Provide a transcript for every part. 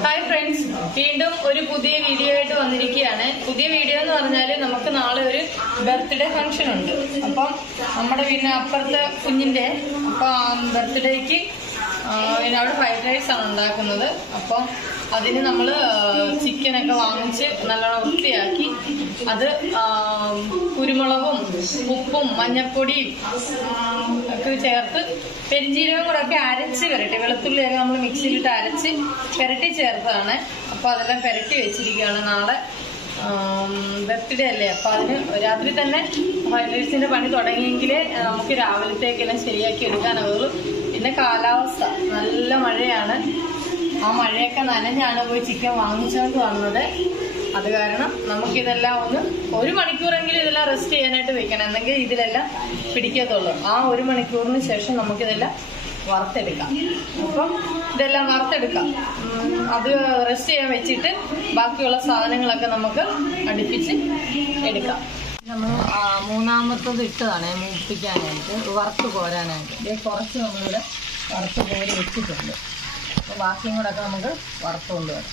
Hi friends, വീണ്ടും ഒരു പുതിയ വീഡിയോ ആയിട്ട് വന്നിരിക്കുകയാണ്. പുതിയ വീഡിയോ എന്ന് പറഞ്ഞാൽ നമുക്ക് നാളെ ഒരു ബർത്ത്ഡേ ഫംഗ്ഷൻ ഉണ്ട്. അപ്പം നമ്മുടെ വീടിന് അപ്പുറത്തെ കുഞ്ഞിന്റെ ബർത്ത്ഡേക്ക് അവിടെ ഫ്രൈഡ് റൈസ് ആണ് ഉണ്ടാക്കുന്നത്. അപ്പം അതിന് നമ്മൾ ചിക്കനൊക്കെ വാങ്ങിച്ച് നല്ലോണം വൃത്തിയാക്കി അത് കുരുമുളകും ഉപ്പും മഞ്ഞപ്പൊടിയും ഒക്കെ ചേർത്ത് പെരിഞ്ചീരകം കൂടെ ഒക്കെ അരച്ച് പെരട്ടി, വെളുത്തുള്ളിയൊക്കെ നമ്മൾ മിക്സിയിലിട്ട് അരച്ച് പെരട്ടി ചേർത്തതാണ്. അപ്പോൾ അതെല്ലാം പെരട്ടി വെച്ചിരിക്കുകയാണ്. നാളെ ബർത്ത്ഡേ അല്ലേ, അപ്പോൾ അതിന് രാത്രി തന്നെ ഫ്രൈഡ് റൈസിന്റെ പണി തുടങ്ങിയെങ്കിലേ നമുക്ക് രാവിലത്തേക്കെല്ലാം ശരിയാക്കി എടുക്കാനാവുള്ളൂ. പിന്നെ കാലാവസ്ഥ നല്ല മഴയാണ്. ആ മഴയൊക്കെ നനഞ്ഞാണ് പോയി ചിക്കൻ വാങ്ങിച്ചുകൊണ്ട് വന്നത്. അത് കാരണം നമുക്കിതെല്ലാം ഒരു മണിക്കൂറെങ്കിലും ഇതെല്ലാം റെസ്റ്റ് ചെയ്യാനായിട്ട് വെക്കണം, എന്നെങ്കിൽ ഇതിലെല്ലാം പിടിക്കത്തുള്ളൂ. ആ ഒരു മണിക്കൂറിന് ശേഷം നമുക്കിതെല്ലാം വറുത്തെടുക്കാം. അപ്പം ഇതെല്ലാം വറുത്തെടുക്കാം. അത് റെസ്റ്റ് ചെയ്യാൻ വെച്ചിട്ട് ബാക്കിയുള്ള സാധനങ്ങളൊക്കെ നമുക്ക് അടുപ്പിച്ച് എടുക്കാം. നമ്മൾ മൂന്നാമത്തത് ഇട്ടതാണ് മൂപ്പിക്കാനായിട്ട്, വറുത്ത് കോരാനായിട്ട്. ഇത് കുറച്ച് നമ്മളിവിടെ വറുത്ത് കോരി വെച്ചിട്ടുണ്ട്. അപ്പോൾ ബാക്കിയും കൂടെ ഒക്കെ നമുക്ക് വറുത്ത് കൊണ്ടുവരാം.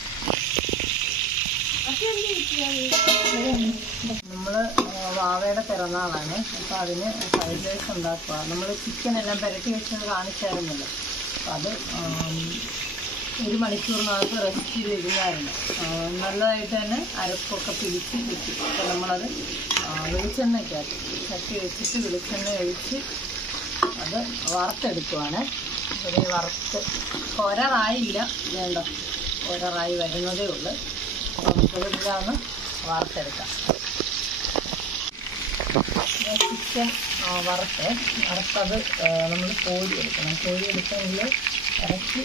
നമ്മൾ വാവയുടെ പിറന്നാളാണ്. അപ്പോൾ അതിന് ഫ്രൈഡ് റൈസ് ഉണ്ടാക്കുക. നമ്മൾ ചിക്കൻ എല്ലാം പുരട്ടി വെച്ചത് കാണിച്ചായിരുന്നല്ലോ. അപ്പോൾ അത് ഒരു മണിക്കൂറിനകത്ത് റെസ്റ്റ് ചെയ്തിരുന്നായിരുന്നു. നല്ലതായിട്ട് തന്നെ അരപ്പൊക്കെ പിടിച്ച് കിട്ടി. അപ്പോൾ നമ്മളത് വെളിച്ചെണ്ണയ്ക്കകത്ത് ചട്ടി വെച്ചിട്ട് വെളിച്ചെണ്ണ ഒഴിച്ച് അത് വറുത്തെടുക്കുവാണ്. ഒരു വറുത്ത് കോരാറായില്ല, വേണ്ട കോരാറായി വരുന്നതേ ഉള്ളൂ. അപ്പോൾ നമുക്കതെല്ലാം ഒന്ന് വറുത്തെടുക്കാം. ചിക്കൻ വറുത്തത് നമ്മൾ കോരിയെടുക്കണം. കോരിയെടുത്തെങ്കിൽ ഇറച്ചി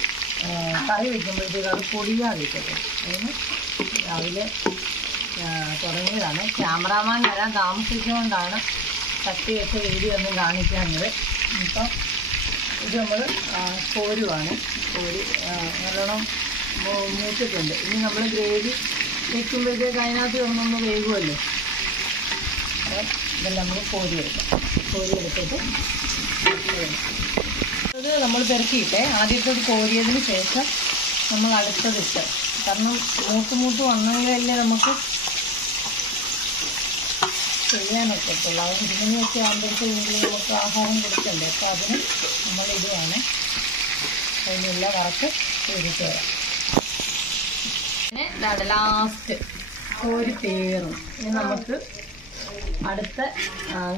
കറി വയ്ക്കുമ്പോഴത്തേക്ക് അത് പൊടിയാതിരിക്കട്ടെ. അതിന് രാവിലെ തുടങ്ങിയതാണ്. ക്യാമറാമാൻ വരാൻ താമസിച്ചുകൊണ്ടാണ് തട്ടി വെച്ച വീഡിയോ ഒന്നും കാണിക്കാഞ്ഞത്. ഇപ്പം ഇത് നമ്മൾ കോരുവാണ്. കോരി നല്ലോണം മൂത്തിട്ടുണ്ട്. ഇനി നമ്മൾ ഗ്രേവി വയ്ക്കുമ്പോഴത്തേക്ക് അതിനകത്ത് ഒന്നൊന്ന് വേകുമല്ലോ. ഇതെല്ലാം നമുക്ക് കോരിയെടുത്തിട്ട് അത് നമ്മൾ പെരക്കിയിട്ടേ ആദ്യത്തെ കോരിയതിന് ശേഷം നമ്മൾ അടുത്തതിട്ട്, കാരണം മൂത്ത് വന്നെങ്കിലല്ലേ നമുക്ക് ചെയ്യാനൊക്കത്തുള്ളൂ. അത് 2 മണിയൊക്കെ ആകുമ്പോഴത്തേക്കും നമുക്ക് ആഹാരം കൊടുക്കണ്ടേ. അപ്പോൾ അതിന് നമ്മളിടുവാണ്. അതിനെല്ലാം വറുത്ത് കോരിട്ട് വരാം. പിന്നെ ലാസ്റ്റ് കോരി തീർന്നു. ഇനി നമുക്ക് അടുത്ത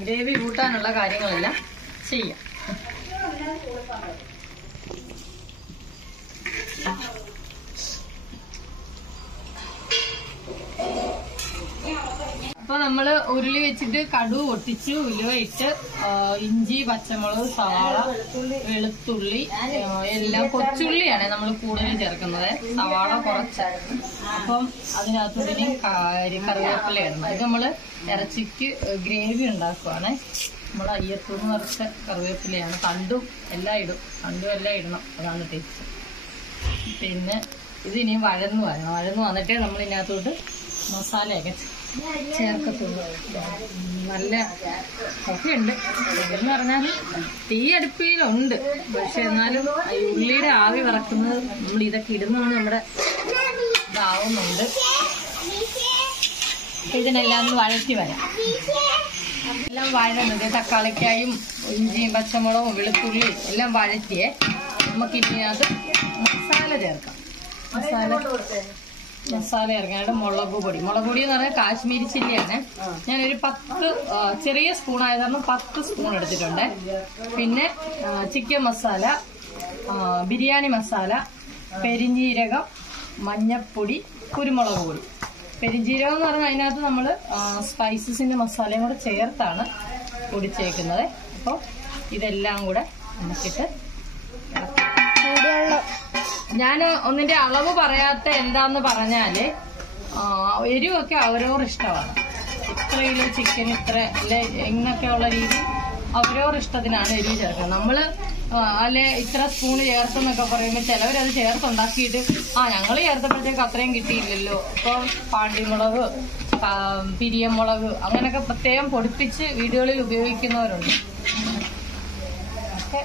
ഗ്രേവി കൂട്ടാനുള്ള കാര്യങ്ങളെല്ലാം ചെയ്യാം. അപ്പോൾ നമ്മൾ ഉരുളി വെച്ചിട്ട് കടുക് പൊട്ടിച്ചു, ഉലുവ ഇട്ട് ഇഞ്ചി, പച്ചമുളക്, സവാള, വെളുത്തുള്ളി എല്ലാം, കൊച്ചുള്ളിയാണ് നമ്മൾ കൂടുതൽ ചേർക്കുന്നത്, സവാള കുറച്ച്. അപ്പം അതിനകത്ത് ഇനി കറിവേപ്പില ഇടണം. ഇത് നമ്മൾ ഇറച്ചിക്ക് ഗ്രേവി ഉണ്ടാക്കുവാണ്. നമ്മൾ അയ്യത്തൂന്ന് നിറച്ച കറിവേപ്പിലയാണ്. തണ്ടും എല്ലാം ഇടണം, അതാണ് ടേസ്റ്റ്. പിന്നെ ഇതിനി വഴന്നു വന്നിട്ടേ നമ്മൾ ഇതിനകത്തോട്ട് മസാലയൊക്കെ ചേർക്കത്തുള്ളൂ. നല്ല പുകയുണ്ട്. എന്ന് പറഞ്ഞാൽ തീ അടുപ്പിലുണ്ട്, പക്ഷെ എന്നാലും ഉള്ളിയുടെ ആവി വറക്കുന്നത് നമ്മൾ ഇതൊക്കെ ഇടുന്നത് നമ്മുടെ ഇതാവുന്നുണ്ട്. ഇതിനെല്ലാം ഒന്ന് വഴറ്റി വരാം. എല്ലാം വഴന്നത് തക്കാളിക്കായും ഇഞ്ചിയും പച്ചമുളകും വെളുത്തുള്ളിയും എല്ലാം വഴറ്റിയേ നമുക്കിതിനകത്ത് മസാല ചേർക്കാം. മസാല ഇറങ്ങാനായിട്ട് മുളക് പൊടി എന്ന് പറഞ്ഞാൽ കാശ്മീരി ചില്ലിയാണ്. ഞാനൊരു 10 ചെറിയ സ്പൂൺ ആയത് കാരണം 10 സ്പൂൺ എടുത്തിട്ടുണ്ട്. പിന്നെ ചിക്കൻ മസാല, ബിരിയാണി മസാല, പെരിഞ്ജീരകം, മഞ്ഞപ്പൊടി, കുരുമുളക് പൊടി. പെരിഞ്ജീരകം എന്ന് പറഞ്ഞാൽ അതിനകത്ത് നമ്മൾ സ്പൈസസിന്റെ മസാലയും കൂടെ ചേർത്താണ് പൊടിച്ചേക്കുന്നത്. അപ്പോൾ ഇതെല്ലാം കൂടെ നമുക്കിട്ട് ഞാൻ ഒന്നിന്റെ അളവ് പറയാത്ത എന്താന്ന് പറഞ്ഞാല് എരിവൊക്കെ അവരവർ ഇഷ്ടമാണ്. ഇത്ര കിലോ ചിക്കൻ ഇത്ര അല്ലെ എന്നൊക്കെയുള്ള രീതി അവരവർ ഇഷ്ടത്തിനാണ് എരിവ് ചേർക്കുന്നത്. നമ്മള് അല്ലെ ഇത്ര സ്പൂണ് ചേർത്തെന്നൊക്കെ പറയുമ്പോൾ ചിലവരത് ചേർത്തുണ്ടാക്കിയിട്ട് ഞങ്ങൾ ചേർത്തപ്പോഴത്തേക്ക് അത്രയും കിട്ടിയില്ലല്ലോ. ഇപ്പോൾ പാണ്ടിമുളക്, പിരിയമുളക് അങ്ങനെയൊക്കെ പ്രത്യേകം പൊടിപ്പിച്ച് വീടുകളിൽ ഉപയോഗിക്കുന്നവരുണ്ട്. ഒക്കെ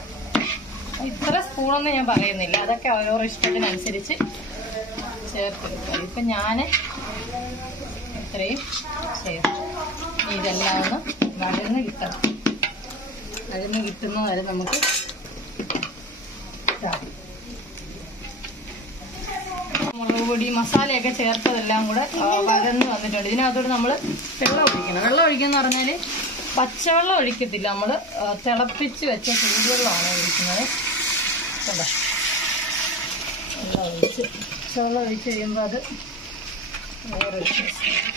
ഇത്ര സ്പൂണൊന്നും ഞാൻ പറയുന്നില്ല, അതൊക്കെ ഓരോ ഇഷ്ടത്തിനനുസരിച്ച് ചേർത്തെടുക്കുക. ഇപ്പം ഞാൻ ഇത്രയും ചേർത്ത് ഇതെല്ലാം ഒന്ന് വഴന്ന് കിട്ടണം. വഴന്ന് കിട്ടുന്ന വരെ നമുക്ക് മുളക് പൊടി മസാലയൊക്കെ ചേർത്തതെല്ലാം കൂടെ വഴന്ന് വന്നിട്ടുണ്ട്. ഇതിനകത്തോട്ട് നമ്മൾ വെള്ളം ഒഴിക്കണം. വെള്ളം ഒഴിക്കുക പറഞ്ഞാൽ പച്ചവെള്ളം ഒഴിക്കത്തില്ല, നമ്മൾ തിളപ്പിച്ച് വെച്ച ചൂടുവെള്ളമാണ് ഒഴിക്കുന്നത്. കണ്ടോ, പച്ചവെള്ളം ഒഴിച്ച് കഴിയുമ്പോൾ അത് വേറൊരു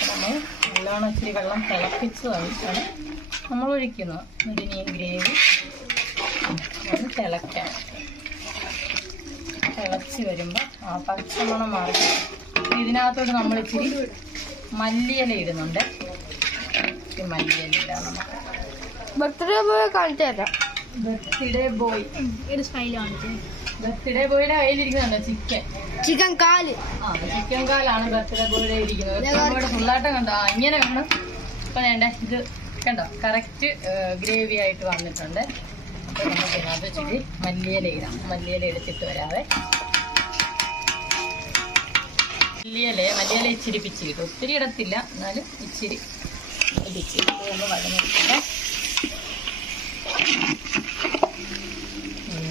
നമ്മൾ നല്ലോണം ഇച്ചിരി വെള്ളം തിളപ്പിച്ച് വന്നിട്ടാണ് നമ്മൾ ഒഴിക്കുന്നത്. ഇതിന് ഗ്രേവി അത് തിളയ്ക്കാം. തിളച്ച് വരുമ്പോൾ ആ പച്ചമണം മാറി ഇതിനകത്തോട്ട് നമ്മൾ ഇച്ചിരി മല്ലിയില ഇടുന്നുണ്ട്. മല്ലിയില ഇടാം നമുക്ക്. ബർത്ത്ഡേ ബോയ് കാണിച്ചു തരാം. ബർത്ത്ഡേ ബോയ് ഒരു സ്മൈൽ കാണിച്ചു. ബർത്ത്ഡേ ബോയുടെ കയ്യിലിരിക്കുന്നുണ്ടോ ചിക്കൻ കാല്. ചിക്കൻ കാലാണ് ബർത്ത്ഡേ ബോയുടെ ഇരിക്കുന്നത്. നമ്മുടെ ഫുള്ളായിട്ട് കണ്ടോ, ഇങ്ങനെ വേണം. ഇപ്പൊ വേണ്ട ഇത് കണ്ടോ, കറക്റ്റ് ഗ്രേവി ആയിട്ട് വന്നിട്ടുണ്ട്. അപ്പൊ നമുക്ക് ഇതിനകത്ത് ഇച്ചിരി മല്ലിയില ഇടാം. മല്ലിയില എടുത്തിട്ട് വരാതെ മല്ലിയില ഇച്ചിരി പിച്ചി കിട്ടും. ഒത്തിരി ഇടത്തില്ല, എന്നാലും ഇച്ചിരി പിച്ചി ഒന്ന് വഴങ്ങിട്ടുണ്ട്.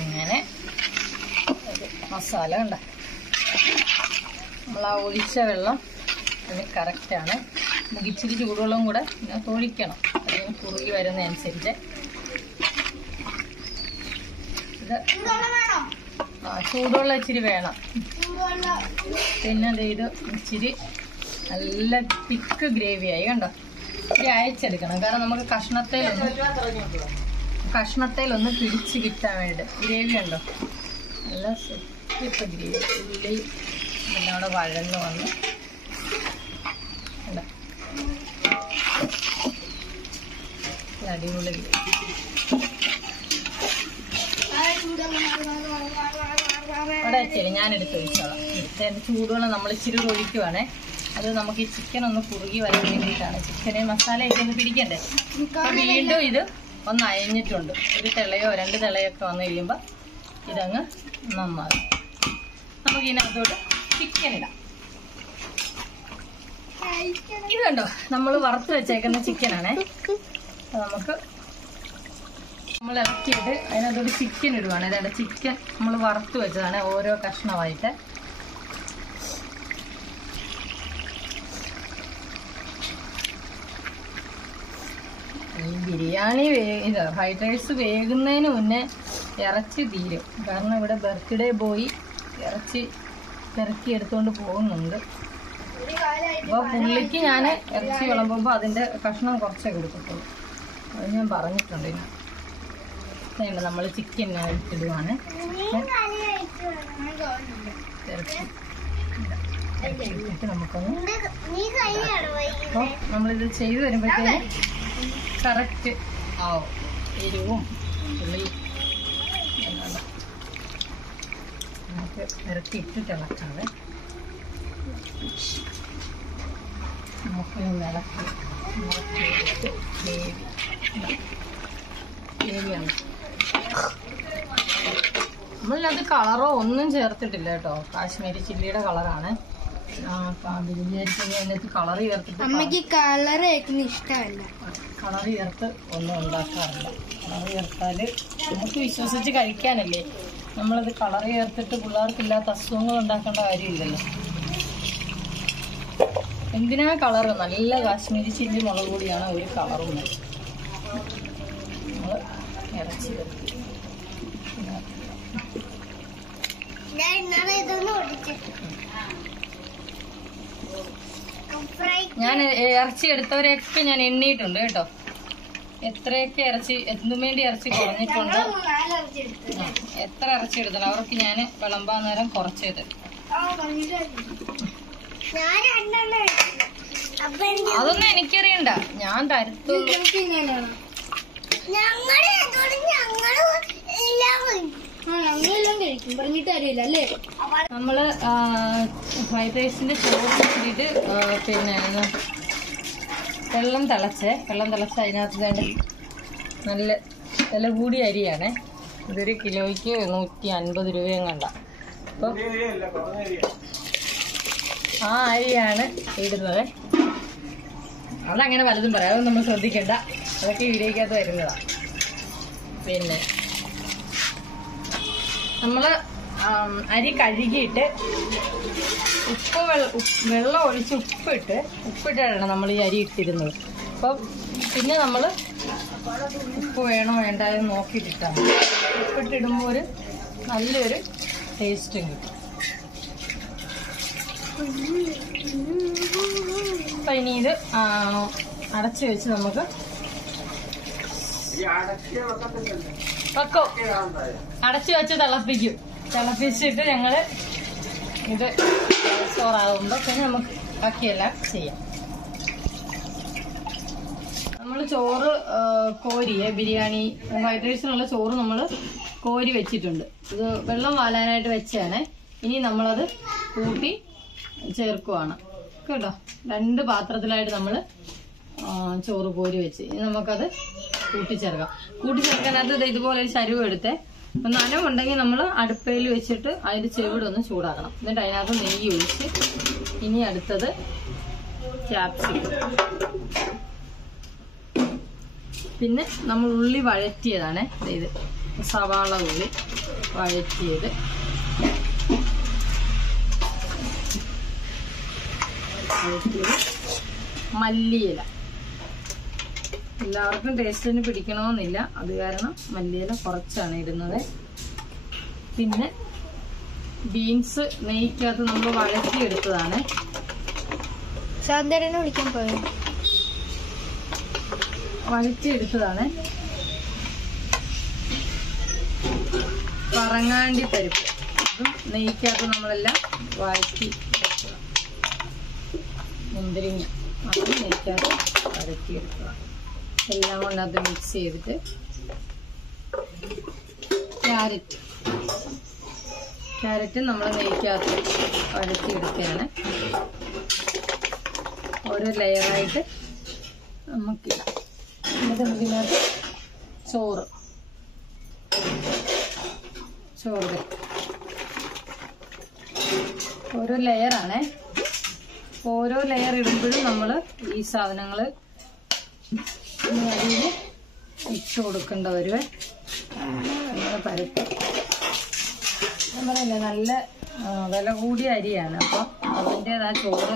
ഇങ്ങനെ മസാല കണ്ട നമ്മൾ ആ ഒഴിച്ച വെള്ളം അതിന് കറക്റ്റാണ്. നമുക്ക് ഇച്ചിരി ചൂടുവെള്ളം കൂടെ ഇതിനകത്ത് ഒഴിക്കണം. അതിന് കുറുകി വരുന്നതനുസരിച്ച് ഇത് ചൂടുവെള്ളം ഇച്ചിരി വേണം. പിന്നെ ഇത് ഇച്ചിരി നല്ല തിക്ക് ഗ്രേവിയായി കണ്ടോ. ഇച്ചിരി അയച്ചെടുക്കണം, കാരണം നമുക്ക് കഷ്ണത്തേലൊന്ന് പിടിച്ച് കിട്ടാൻ വേണ്ടി. ഗ്രേവി ഉണ്ടോ, നല്ല സെറ്റ് ഗ്രേവി. ഉള്ളി എല്ലാം കൂടെ വഴന്ന് വന്ന് അടിപൊളി. അവിടെ വെച്ചേരി ഞാനെടുത്ത് ഒഴിച്ചോളാം. ചൂടുവെള്ളം നമ്മൾ ഇച്ചിരി ഒഴിക്കുവാണേ. അത് നമുക്ക് ഈ ചിക്കൻ ഒന്ന് കുറുകി വരാൻ വേണ്ടിയിട്ടാണ്. ചിക്കന് മസാലയൊക്കെ ഒന്ന് പിടിക്കണ്ടേ. വീണ്ടും ഇത് ഒന്ന് അയഞ്ഞിട്ടുണ്ട്. ഒരു തിളയോ 2 തിളയൊക്കെ വന്നു കഴിയുമ്പോൾ ഇതങ്ങ് നന്നാകും. നമുക്ക് ഇതിനകത്തോട്ട് ചിക്കൻ ഇടാം. ഇത് കണ്ടോ, നമ്മൾ വറുത്ത് വെച്ചേക്കുന്ന ചിക്കനാണേ. നമുക്ക് നമ്മൾ ഇറക്കിയിട്ട് അതിനകത്തോട്ട് ചിക്കൻ ഇടുവാണ്. അതായത് ചിക്കൻ നമ്മൾ വറുത്ത് വെച്ചതാണ് ഓരോ കഷ്ണമായിട്ട്. ഈ ബിരിയാണി ഫ്രൈഡ് റൈസ് വേകുന്നതിന് മുന്നേ ഇറച്ചി തീരും. കാരണം ഇവിടെ ബർത്ത്ഡേ ബോയ് ഇറച്ചി ഇറക്കി എടുത്തുകൊണ്ട് പോകുന്നുണ്ട്. അപ്പോൾ പുള്ളിക്ക് ഞാൻ ഇറച്ചി വിളമ്പുമ്പോൾ അതിൻ്റെ കഷ്ണം കുറച്ചേ കൊടുക്കത്തുള്ളൂ. അത് ഞാൻ പറഞ്ഞിട്ടുണ്ട്. ഇതിന് നമ്മൾ ചിക്കൻ ഇടുവാണ്. ഇറച്ചിട്ട് നമുക്കൊന്ന് അപ്പോൾ നമ്മളിത് ചെയ്ത് വരുമ്പോഴത്തേന് കറക്റ്റ് ആവും. എരിവും പുളിയും നമുക്ക് ഇറക്കിയിട്ട് തിളക്കാതെ നമുക്കൊന്ന് ഇളക്കിയിട്ട് ഗ്രേവിയാണ്. നമ്മളിനകത്ത് കളറോ ഒന്നും ചേർത്തിട്ടില്ല കേട്ടോ. കാശ്മീരി ചില്ലിയുടെ കളറാണ്. അതിനകത്ത് കളർ ചേർത്തിട്ട് അമ്മക്ക് കളർ ഇഷ്ടമല്ല. കളർ ചേർത്ത് ഒന്നും ഉണ്ടാക്കാറില്ല. കളർ ചേർത്താല് നമുക്ക് വിശ്വസിച്ച് കഴിക്കാനല്ലേ. നമ്മളത് കളർ ചേർത്തിട്ട് പിള്ളേർക്കില്ലാത്ത അസുഖങ്ങൾ ഉണ്ടാക്കേണ്ട കാര്യമില്ലല്ലോ. എന്തിനാ കളറ്? നല്ല കാശ്മീരി ചില്ലി മുളക് പൊടിയാണ് ഒരു കളറും. നമ്മൾ ഇറച്ചി ഞാൻ ഇറച്ചി എടുത്തവരെയൊക്കെ ഞാൻ എണ്ണിയിട്ടുണ്ട് കേട്ടോ. എത്രയൊക്കെ ഇറച്ചി എന്തും വേണ്ടി ഇറച്ചി കുറഞ്ഞിട്ടുണ്ട്, എത്ര ഇറച്ചി എടുത്തണം അവർക്ക് ഞാൻ വിളമ്പാൻ നേരം കുറച്ചത്. അതൊന്നും എനിക്കറിയണ്ട, ഞാൻ തരത്തുള്ളൂ. നമ്മള് ഫ്രൈഡ് റൈസിന്റെ ചോറ് വെച്ചിട്ട് പിന്നെ വെള്ളം തിളച്ച് അതിനകത്ത് വേണ്ട നല്ല വില കൂടിയ അരിയാണ്. ഇതൊരു കിലോയ്ക്ക് 150 രൂപയും കണ്ട. അപ്പം ആ അരിയാണ് ഇടുന്നത്. അതങ്ങനെ പലതും പറയാം, അതൊന്നും നമ്മൾ ശ്രദ്ധിക്കണ്ട, അതൊക്കെ വീഡിയോക്കകത്ത് വരുന്നതാണ്. പിന്നെ നമ്മൾ അരി കഴുകിയിട്ട് വെള്ളം ഒഴിച്ച് ഉപ്പിട്ടാണ് നമ്മൾ ഈ അരി ഇട്ടിരുന്നത്. അപ്പം പിന്നെ നമ്മൾ ഉപ്പ് വേണോ വേണ്ട എന്ന് നോക്കിയിട്ടിട്ടാണ്. ഉപ്പിട്ടിടുമ്പോൾ ഒരു നല്ലൊരു ടേസ്റ്റും കിട്ടും. അപ്പം ഇനി ഇത് അടച്ച് വെച്ച് നമുക്ക് വെക്കും. അടച്ചു വെച്ച് തിളപ്പിച്ചിട്ട് ഞങ്ങൾ ഇത് ചോറാകുമ്പോൾ പിന്നെ നമുക്ക് ബാക്കിയെല്ലാം ചെയ്യാം. നമ്മൾ ചോറ് കോരിയെ ബിരിയാണി ഫ്രൈഡ് റൈസിനുള്ള ചോറ് നമ്മൾ കോരി വെച്ചിട്ടുണ്ട്. ഇത് വെള്ളം വാലാനായിട്ട് വെച്ചാണ്. ഇനി നമ്മളത് കൂട്ടി ചേർക്കുവാണ് കേട്ടോ. 2 പാത്രത്തിലായിട്ട് നമ്മൾ ചോറ് കോരി വെച്ച് ഇനി നമുക്കത് കൂട്ടിച്ചേർക്കാം. കൂട്ടിച്ചേർക്കാനായിട്ട് ഇതുപോലെ ഒരു ചരുവ് എടുത്ത് നനവുണ്ടെങ്കിൽ നമ്മൾ അടുപ്പയിൽ വെച്ചിട്ട് അതിൻ്റെ ചെവിടൊന്ന് ചൂടാക്കണം. എന്നിട്ട് അതിനകത്ത് നെയ്യ് ഒഴിച്ച് ഇനി അടുത്തത് ക്യാപ്സിക്കം, പിന്നെ നമ്മൾ ഉള്ളി വഴറ്റിയതാണ് ഇത്, സവാള ഉള്ളി വഴറ്റിയത്, മല്ലിയില. എല്ലാവർക്കും ടേസ്റ്റിന് പിടിക്കണമെന്നില്ല, അത് കാരണം മല്ലിയില കുറച്ചാണ് ഇടുന്നത്. പിന്നെ ബീൻസ് നെയ്ക്കകത്ത് നമ്മൾ വഴറ്റിയെടുത്തതാണ്. സാന്ദരനെ വിളിക്കാൻ പോയോ? വഴറ്റിയെടുത്തതാണ്. പറങ്ങാണ്ടി പരിപ്പ്, അതും നെയ്ക്കകത്ത് നമ്മളെല്ലാം വഴറ്റി എടുക്കുക. മുന്തിരിങ്ങ, അതും നെയ്ക്കകത്ത് വഴറ്റിയെടുക്കുക. എല്ലാം കൊണ്ട് അത് മിക്സ് ചെയ്തിട്ട് ക്യാരറ്റ് നമ്മൾ നെയ്ക്കകത്ത് വഴറ്റിയെടുക്കുകയാണ്. ഓരോ ലെയറായിട്ട് നമുക്കിടാം. എന്നിട്ട് ഇതിനകത്ത് ചോറ് ഓരോ ലെയറാണ്. ഓരോ ലെയർ ഇടുമ്പോഴും നമ്മൾ ഈ സാധനങ്ങൾ അടിയിൽ ഇട്ട് കൊടുക്കേണ്ട വരുവേ. നമ്മൾ പരത്തി ഞാൻ പറയില്ലേ, നല്ല വില കൂടിയ അരിയാണ്. അപ്പം അതിൻ്റെതാ ചോറ്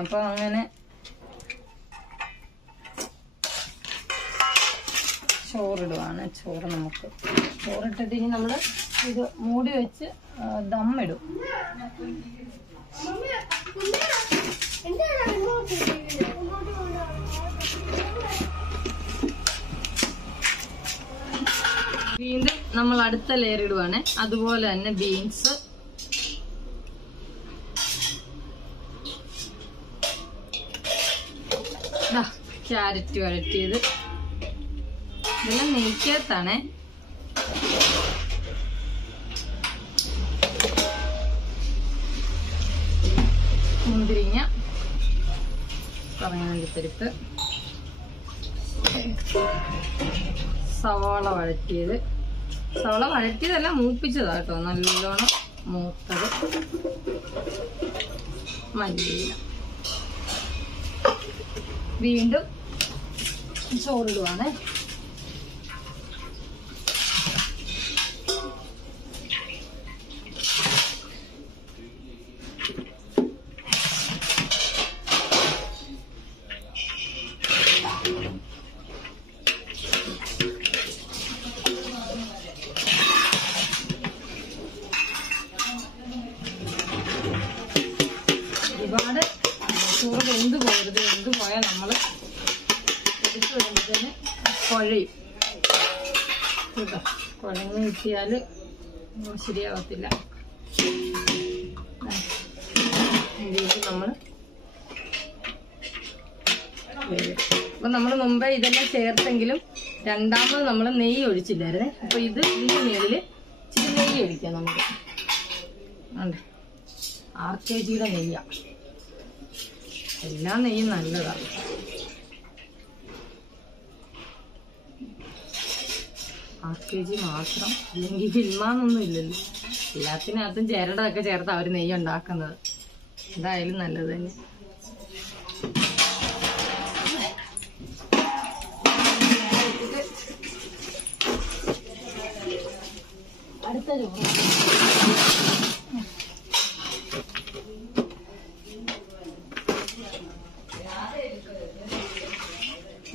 അപ്പൊ അങ്ങനെ ചോറിടുവാണ്. നമുക്ക് ചോറിട്ടിട്ട് ഇനി നമ്മൾ ഇത് മൂടി വെച്ച് ദമ്മിടും. വീണ്ടും നമ്മൾ അടുത്ത ലെയർ ഇടുവാണ്. അതുപോലെ തന്നെ ബീൻസ്, ക്യാരറ്റ് വഴറ്റിയത്, ഇതെല്ലാം നെയ്ക്കകത്താണ്. മുന്തിരിങ്ങ, പറങ്ങാണ്ടിപ്പരിപ്പ്, സവാള വഴറ്റിയതല്ല മൂപ്പിച്ചതാ കേട്ടോ, നല്ലോണം മൂത്തത്, മല്ലിയില. വീണ്ടും ചോറിടുവാണ്. ഒരുപാട് ചോറ് വെന്ത് പോകരുത്. വെന്ത് പോയാൽ നമ്മൾ എടുത്ത് വരുമ്പോഴത്തേന് കുഴയും കേട്ടോ. കുഴഞ്ഞ് കിട്ടിയാൽ ശരിയാവത്തില്ല. ഇതിലേക്ക് നമ്മൾ അപ്പം നമ്മൾ മുമ്പേ ഇതെല്ലാം ചേർത്തെങ്കിലും രണ്ടാമത് നമ്മൾ നെയ്യ് ഒഴിച്ചില്ലായിരുന്നേ. അപ്പോൾ ഇതിൻ്റെ മേളിൽ ഇച്ചിരി നെയ്യ് ഒഴിക്കാം നമുക്ക്. ഉണ്ട് RKG നെയ്യാണ്. എല്ലാ നെയ്യും നല്ലതാണ്. RPG മാത്രം, അല്ലെങ്കിൽ ഫിൽമാന്നൊന്നും ഇല്ലല്ലോ. എല്ലാത്തിനകത്തും ചിരടൊക്കെ ചേർത്ത് അവർ നെയ്യ് ഉണ്ടാക്കുന്നത്. എന്തായാലും നല്ലത് തന്നെ. അടുത്ത ചോറ്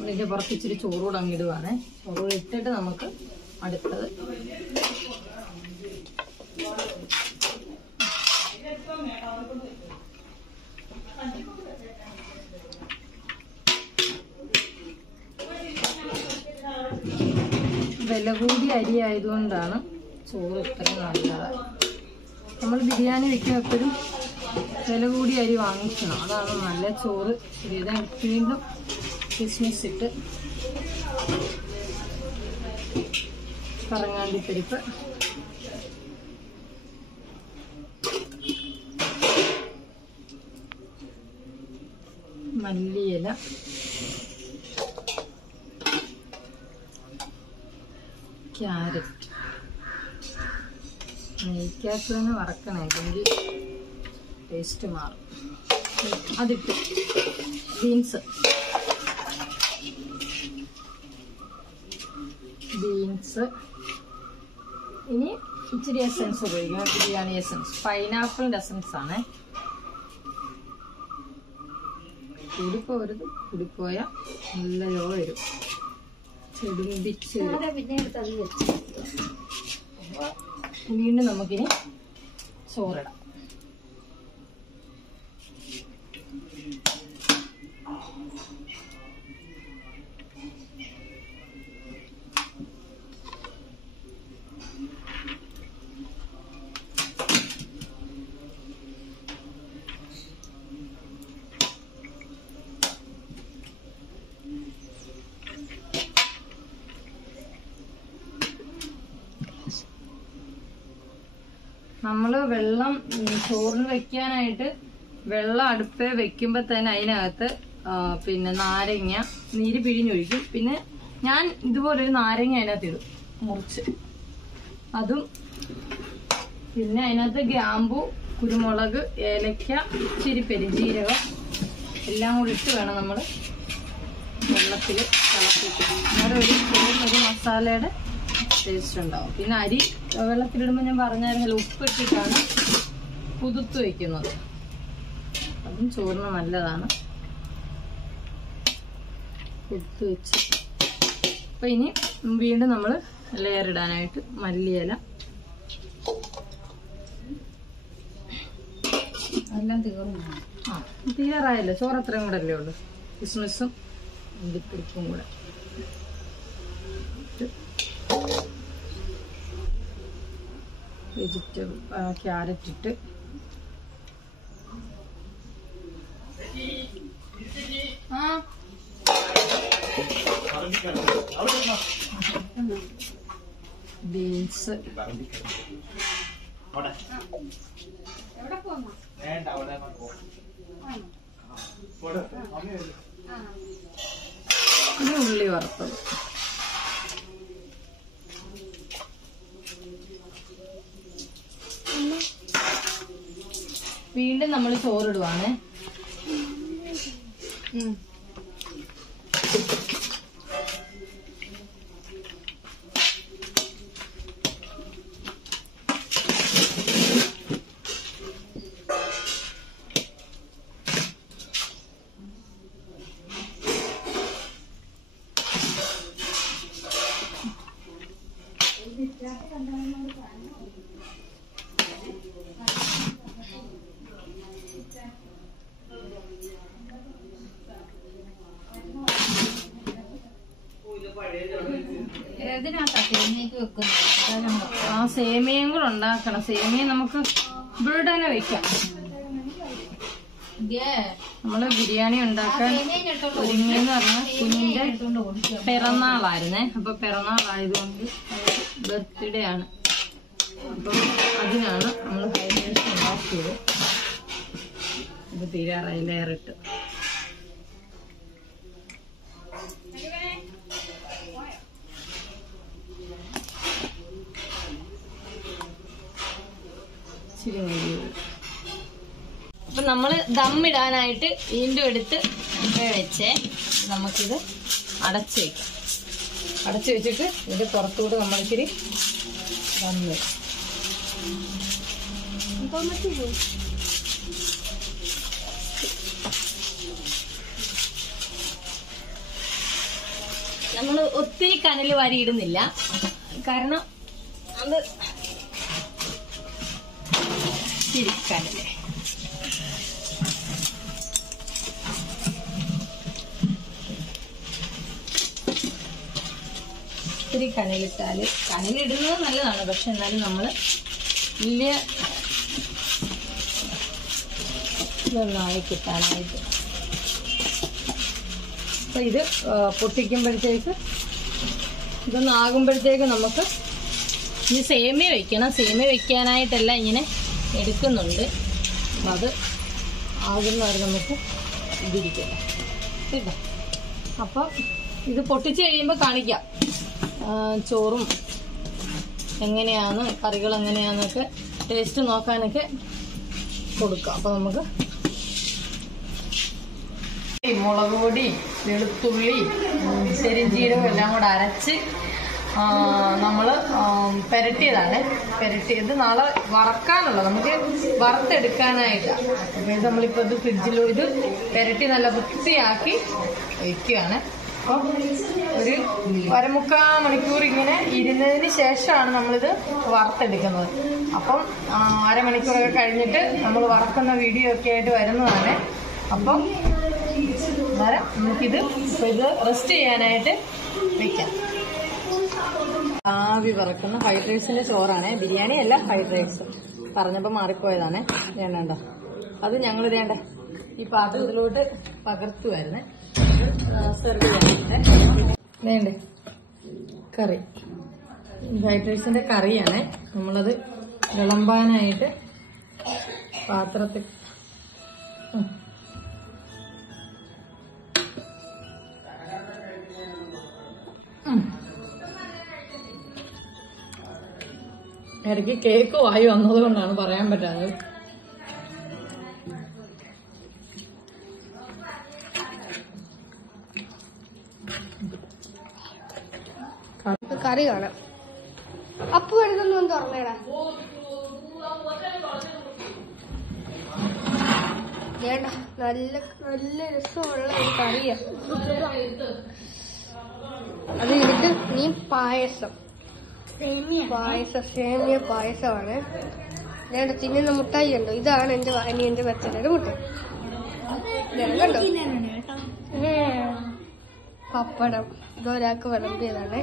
ഇതിന്റെ പുറത്ത് ഇച്ചിരി ചോറൂടെ അങ്ങിടുവാണ്. ചോറൂടെ ഇട്ടിട്ട് നമുക്ക് അടുത്തത് വില കൂടിയ അരി ആയതുകൊണ്ടാണ് ചോറ് ഇത്രയും നല്ലത്. നമ്മൾ ബിരിയാണി വെക്കും എപ്പോഴും വില കൂടിയ അരി വാങ്ങിക്കണം, അതാണ് നല്ല ചോറ്. വീണ്ടും കിസ്മിസ് ഇട്ട് കറങ്ങാണ്ടിപ്പരിപ്പ്, മല്ലിയില, ക്യാരറ്റ്. നെയ്ക്കകത്ത് തന്നെ വറക്കണം, അല്ലെങ്കിൽ ടേസ്റ്റ് മാറും. അതിട്ട് ബീൻസ് ഇനി ഇച്ചിരി എസൻസ് ഉപയോഗിക്കണം. ബിരിയാണി എസൻസ്, പൈനാപ്പിളിന്റെ എസൻസ് ആണ്. കൂടിപ്പോരുത്, കൂടിപ്പോയ നല്ല യോ വരും. ചെടുമ്പിച്ച് വീണ്ടും നമുക്കിനി ചോറിടാം. നമ്മള് വെള്ളം ചോറിന് വെക്കാനായിട്ട് വെള്ളം അടുപ്പേ വെക്കുമ്പോ തന്നെ അതിനകത്ത് പിന്നെ നാരങ്ങ നീര് പിഴിഞ്ഞൊഴിക്കും. പിന്നെ ഞാൻ ഇതുപോലൊരു നാരങ്ങ അതിനകത്ത് ഇടും മുറിച്ച്, അതും പിന്നെ അതിനകത്ത് ഗ്രാമ്പു, കുരുമുളക്, ഏലക്ക, ഇച്ചിരി പെരുംജീരകം എല്ലാം കൂടി ഇട്ട് വേണം നമ്മൾ വെള്ളത്തിൽ തിളപ്പിക്കാൻ. അന്നേരം ഒരു മസാലയുടെ ടേസ്റ്റ് ഉണ്ടാവും. പിന്നെ അരി വെള്ളത്തിലിടുമ്പോൾ ഞാൻ പറഞ്ഞാൽ ഉപ്പിട്ടിട്ടാണ് കുതിർത്ത് വയ്ക്കുന്നത്, അതും ചോറിന് നല്ലതാണ്. കുതിർത്ത് വെച്ച് അപ്പൊ ഇനി വീണ്ടും നമ്മൾ ലെയർ ഇടാനായിട്ട് മല്ലിയില എല്ലാം തീരാറായല്ലോ. ചോറ് അത്രയും കൂടെ അല്ലേ ഉള്ളൂ. കിസ്മിസും അണ്ടിപ്പരിപ്പും കൂടെ വെജിറ്റബിൾ ക്യാരറ്റ് ഇട്ട് ബീൻസ് ഉള്ളി വറുത്തത്. വീണ്ടും നമ്മൾ ചോറിടുവാണ്. ആ സേമിയയും കൂടെ ഉണ്ടാക്കണം. സേമിയ നമുക്ക് ഇവിടെ തന്നെ വെക്കാം. നമ്മള് ബിരിയാണി ഉണ്ടാക്കാൻ ഒരുങ്ങിയെന്ന് പറഞ്ഞാൽ കുഞ്ഞിന്റെ പിറന്നാളായിരുന്നേ. അപ്പൊ പിറന്നാളായതുകൊണ്ട് ബർത്ത്ഡേ ആണ്, അപ്പം അതിനാണ് നമ്മൾ ഫ്രൈഡ് റൈസ് ഉണ്ടാക്കിയത്. ഇത് തീരാറായി ലെയറിട്ട്. ഇച്ചിരി നെയ്യ്. അപ്പൊ നമ്മള് ദമ്മിടാനായിട്ട് വീണ്ടും എടുത്ത് വെച്ചേ നമുക്കിത് അടച്ചു വെക്കാം. അടച്ചു വെച്ചിട്ട് ഇതിന്റെ പുറത്തുകൂടെ നമ്മളിച്ചിരി ദമ്മ് നമ്മൾ ഒത്തിരി കനല് വാരിയിടുന്നില്ല, കാരണം അത് ഇത്തിരി കനല്. ഇത്തിരി കനലിട്ടാല് കനലിടുന്നത് നല്ലതാണ്, പക്ഷെ എന്നാലും നമ്മള് വലിയ ഇതൊന്നായി കിട്ടാനായിട്ട്. അപ്പൊ ഇത് പൊട്ടിക്കുമ്പോഴത്തേക്ക് ഇതൊന്നാകുമ്പോഴത്തേക്ക് നമുക്ക് ഇനി സേമിയ വെക്കണം. സേമിയ വെക്കാനായിട്ടല്ല ഇങ്ങനെ എടുക്കുന്നുണ്ട്. അപ്പം അത് ആകുന്നവരെ നമുക്ക് ഇതിരിക്കണം കേട്ടോ. അപ്പം ഇത് പൊട്ടിച്ച് കഴിയുമ്പോൾ കാണിക്കാം ചോറും എങ്ങനെയാണ്, കറികൾ എങ്ങനെയാന്നൊക്കെ ടേസ്റ്റ് നോക്കാനൊക്കെ കൊടുക്കാം. അപ്പൊ നമുക്ക് മുളക് പൊടി, വെളുത്തുള്ളി, ചെറിഞ്ചീരകം എല്ലാം കൂടെ അരച്ച് നമ്മള് പെരട്ടിയതാണ്. പെരട്ടിയത് നാളെ വറക്കാനുള്ളത്, നമുക്ക് വറുത്തെടുക്കാനായിട്ടാണ്. അപ്പൊ ഇത് നമ്മളിപ്പോ ഇത് ഫ്രിഡ്ജിലോ ഇത് പെരട്ടി നല്ല വൃത്തിയാക്കി വയ്ക്കുകയാണ്. അപ്പം ഒരു 1/4 മണിക്കൂർ ഇങ്ങനെ ഇരുന്നതിന് ശേഷമാണ് നമ്മളിത് വറുത്തെടുക്കുന്നത്. അപ്പം 1/2 മണിക്കൂറൊക്കെ കഴിഞ്ഞിട്ട് നമ്മൾ വറക്കുന്ന വീഡിയോ ഒക്കെ ആയിട്ട് വരുന്നതാണ്. അപ്പം അന്നേരം നമുക്കിത് ഇപ്പൊ ഇത് റെസ്റ്റ് ചെയ്യാനായിട്ട് വെക്കാം. ആവി പറക്കുന്ന ഫ്രൈഡ് റൈസിന്റെ ചോറാണ്, ബിരിയാണി അല്ല ഫ്രൈഡ് റൈസ്. പറഞ്ഞപ്പോ മാറിപ്പോയതാണ്. വേണ്ട അത് ഞങ്ങൾ വേണ്ട ഈ പാത്രത്തിലോട്ട് പകർത്തുമായിരുന്നേ. സെർവ് ചെയ്യാനായിട്ട് വേണ്ടേ കറി, ഫ്രൈഡ് റൈസിന്റെ കറിയാണ്. നമ്മളത് വിളമ്പാനായിട്ട് പാത്രത്തിൽ ഇടയ്ക്ക് കേക്ക് വായി വന്നത് കൊണ്ടാണ് പറയാൻ പറ്റാത്തത്. കറി കാണാം. അപ്പു എടുക്കുന്നു തുറന്നേടാ. നല്ല നല്ല രസമുള്ള ഒരു കറിയാ. അത് കഴിഞ്ഞിട്ട് നീ പായസം, സേമിയ പായസമാണ്. ഞാൻ തിന്നുന്ന മുട്ടായി ഉണ്ടോ, ഇതാണ് എന്റെ അനിയന്റെ ബർത്ത്ഡേയുടെ മുട്ടായി. കണ്ടോ, പപ്പടം ഇതൊരാൾക്ക് വിളമ്പിയതാണ്.